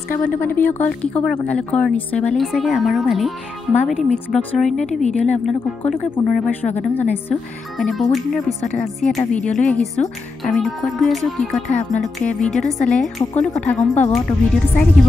নমস্কাৰ বন্ধু বান্ধৱীসকল, কি খবৰ আপোনালোকৰ? নিশ্চয় ভালেই চাগে, আমাৰো ভালেই। মা বেটি মিক্স ব্লগছৰ অন্য এটা ভিডিঅ'লৈ আপোনালোক সকলোকে পুনৰ এবাৰ স্বাগতম জনাইছোঁ। মানে বহুত দিনৰ পিছত আজি এটা ভিডিঅ' লৈ আহিছোঁ। আমি নোকোৱাত গৈ আছোঁ, কি কথা আপোনালোকে ভিডিঅ'টো চালে সকলো কথা গম পাব। তো ভিডিঅ'টো চাই থাকিব।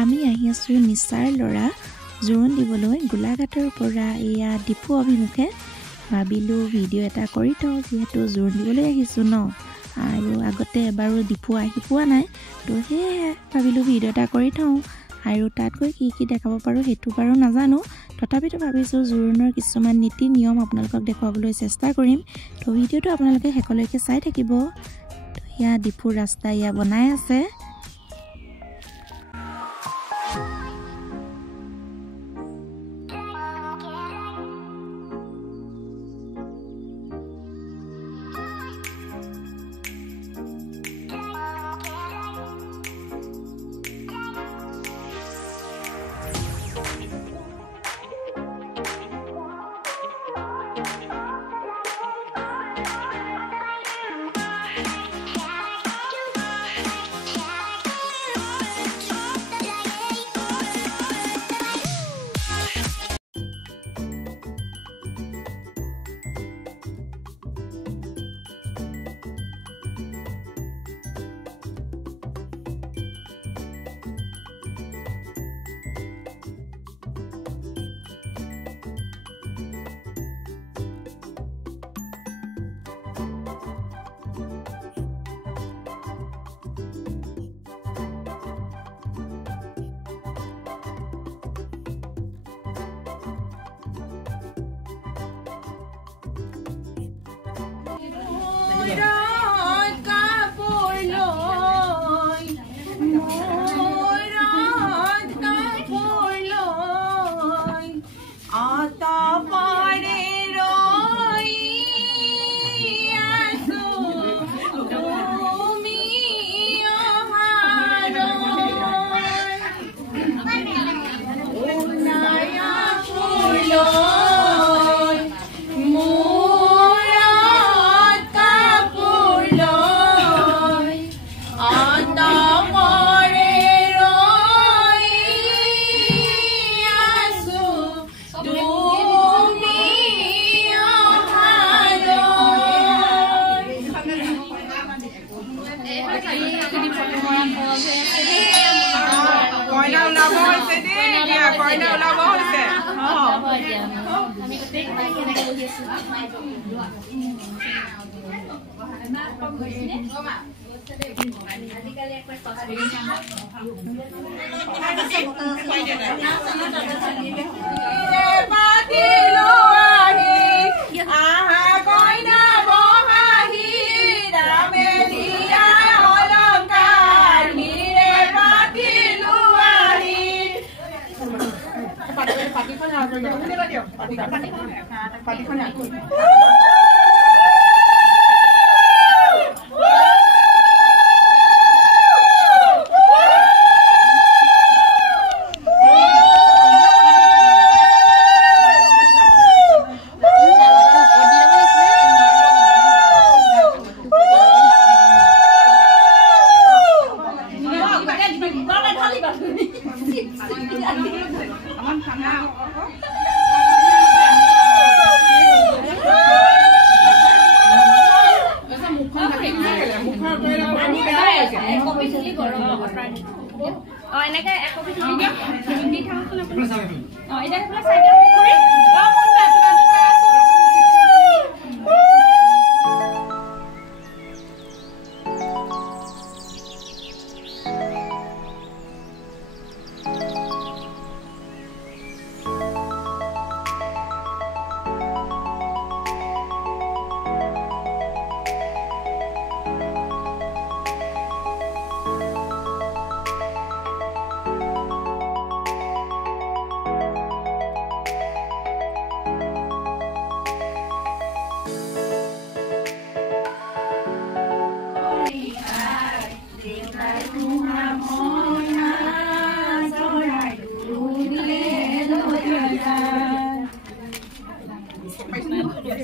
আমি আহি আছোঁ নিচাৰ ল'ৰা জোৰোণ দিবলৈ গোলাঘাটৰ পৰা এয়া ডিপু অভিমুখে। ভাবিলোঁ ভিডিঅ' এটা কৰি থওঁ, যিহেতু জোৰোণ দিবলৈ আহিছোঁ ন, আৰু আগতে এবাৰো ডিপু আহি পোৱা নাই, তো সেয়েহে ভাবিলোঁ ভিডিঅ' এটা কৰি থওঁ। আৰু তাত গৈ কি দেখাব পাৰোঁ সেইটো বাৰু নাজানো, তথাপিতো ভাবিছোঁ জোৰোণৰ কিছুমান নীতি নিয়ম আপোনালোকক দেখুৱাবলৈ চেষ্টা কৰিম। তো ভিডিঅ'টো আপোনালোকে শেষলৈকে চাই থাকিব। তো এয়া ডিপুৰ ৰাস্তা এয়া বনাই আছে।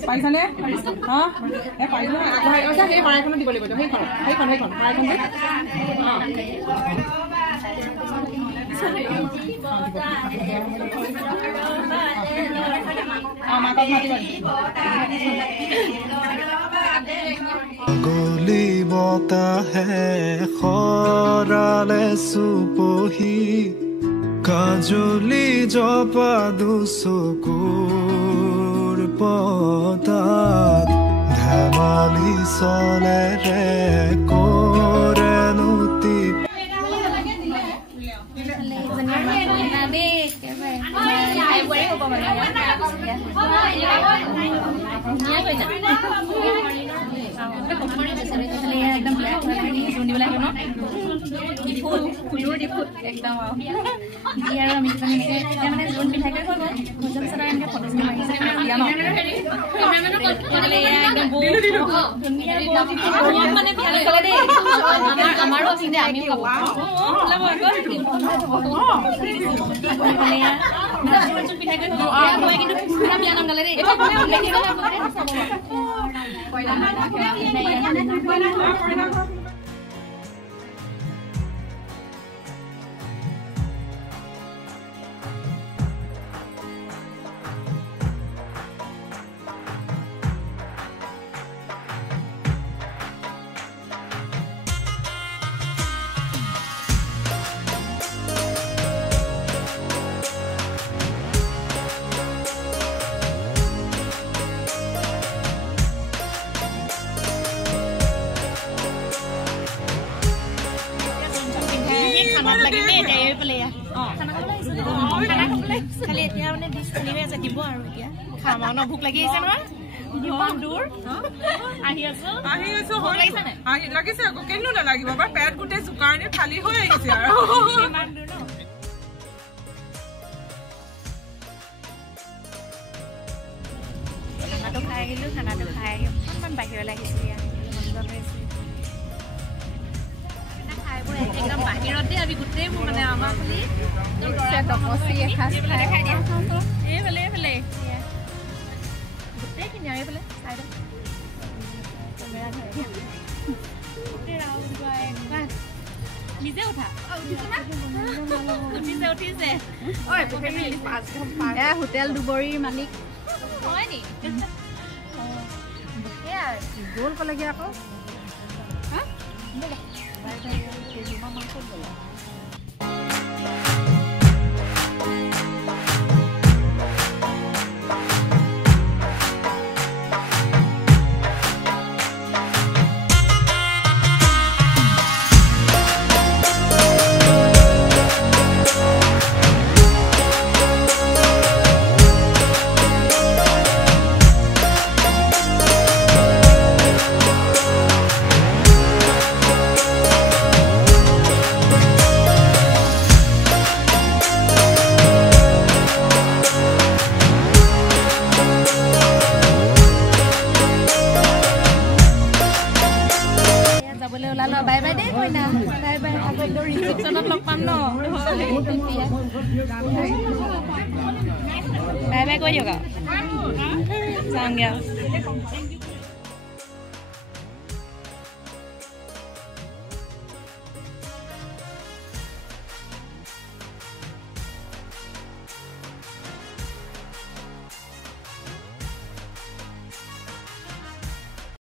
পাইছানে হা এ পাইছ না আগবাই গৈছা সেই শৰাইখন দিব লাগিব সেইখন শৰাইখন যে মাকক মাতিবা গলি বতাহে খৰালে চুপহি কাজলি জপা দুচকুৰ পতাত ধেমালি চলে ৰে কৰে নুতি একদম ফুলৰ ডিফুট একদম দিয়ে আৰু আমি এতিয়া মানে জোন পিঠাই কৰি হৈ গ'ল ভোজন চাৰ এনেকৈ ফটো চটো মাৰিছে দিয়া ন মানে বিয়ালৈ গ'লে দেই আমাৰো আছে দেই আমি ওলাব আকৌ জোন পিঠাই কৰি মই কিন্তু পুৰা বিয়া নাম গালে দেই খালি এতিয়া মানে ডিছ খালি আছে দিব আৰু এতিয়া খাম আৰু ভোক লাগি আহিছে নহয় ইমান দূৰ আহি আছো লাগিছে আকৌ কেনো নালাগিব বা পেট গোটেই জোকাৰণে খালী হৈ আহিছে আৰু ইমান দূৰ ন খানাটো খাই আহিলো অকণমান বাহিৰলৈ আহিছো ইয়াত একদম বাহিৰতে আমি গোটেইবোৰ মানে আমাৰ খালি খাই দিয়া এইফালে গোটেইখিনি আৰু এইফালে নিজে উঠা উঠিছে হোটেল দুবৰীৰ মালিক হয় নি গ'ল ক'লেগে আকৌ বাই বাই দেই কইনা বাই বাই আকৌ ৰিসেপশনত লগ পাম ন বাই বাই কৈ দিয়ক আৰু যাওঁগে